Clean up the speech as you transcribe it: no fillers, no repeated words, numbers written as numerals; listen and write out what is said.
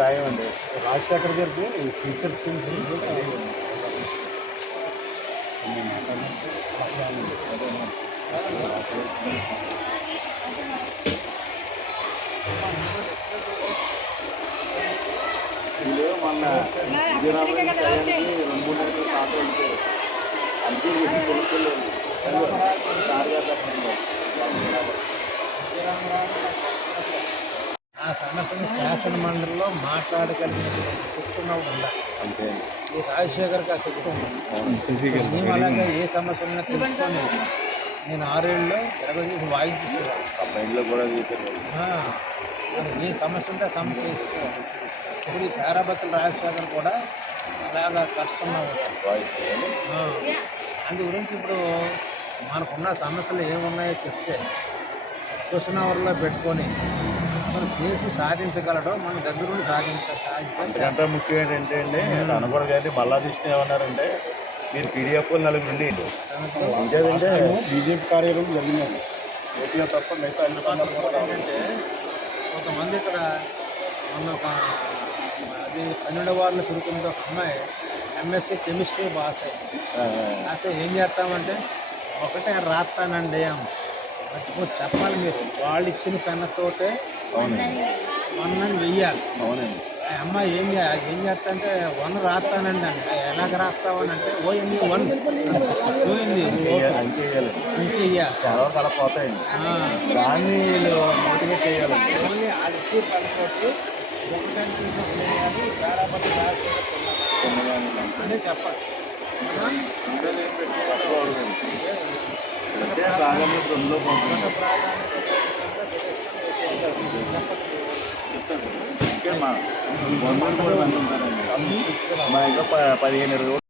Time అండి రాజశేఖర్ గారికి teacher schemes వీళ్ళు మొన్న 2-3 నెలలు పాత వచ్చారు అందుకే కొనుక్కోలేదు ఆ సమస్యను శాసన మండలిలో మాట్లాడగలిగినటువంటి శక్తి ఉన్నప్పుడు ఉండాలి. అంతే ఈ రాజశేఖర్కి ఆ శక్తి ఉంది. మేము అలాగే ఏ సమస్య ఉన్నా తెలుసుకొని నేను 6 ఏళ్ళలో జరగదీసి వాయించేసేవాడు. అబ్బాయిలో కూడా ఏ సమస్య ఉంటే ఆ సమస్య ఇచ్చేవాడు. ఇప్పుడు ఈ పేరాబత్తుల రాజశేఖర్ కూడా అలాగా కష్టమవుతాడు. అందు గురించి ఇప్పుడు మనకున్న సమస్యలు ఏమున్నాయో చెప్తే క్వశ్చన్ అవర్లో పెట్టుకొని మనం చేసి సాధించగలడో మన దగ్గర నుండి అంతకంటే ముఖ్యం ఏంటంటే అండి అనకూడదు కానీ మళ్ళా దృష్టి ఏమన్నారంటే మీరు పీడిఎఫ్ నలుగురు ఇంకేదంటే బీజేపీ కార్యక్రమం జరిగిందండి ఏపీలో తప్ప మిగతా అన్ని సందర్భాలు ఏంటంటే కొంతమంది ఇక్కడ మొన్న ఒక అది 12వ వార్డులో చదువుకునే ఒక అమ్మాయి ఎంఎస్సీ కెమిస్ట్రీ పాస్ అయింది. ఏం చేస్తామంటే ఒకటే రాస్తానండి మర్చిపోయి చెప్పాలి మీరు వాళ్ళు ఇచ్చిన పెన్నతోటే వన్ వెయ్యాలి. అవునండి ఆ అమ్మాయి ఏం చేస్తా అంటే 1 రాస్తానండి అని ఎలాగ రాస్తావని అంటే ఓఎండి 1 పోయింది అంతే వేయాలి చాలా చాలా పోతాయండి దాన్ని మోటివేట్ చేయాలి. ఓన్లీ వాళ్ళు ఇచ్చే పనితోటి వేయాలి పేరాబత్తి అనే చెప్పాలి. ప్రాధాన్యత 2లో మా బంధువులు కూడా మంది ఉంటారండి మా ఇంకా 15-20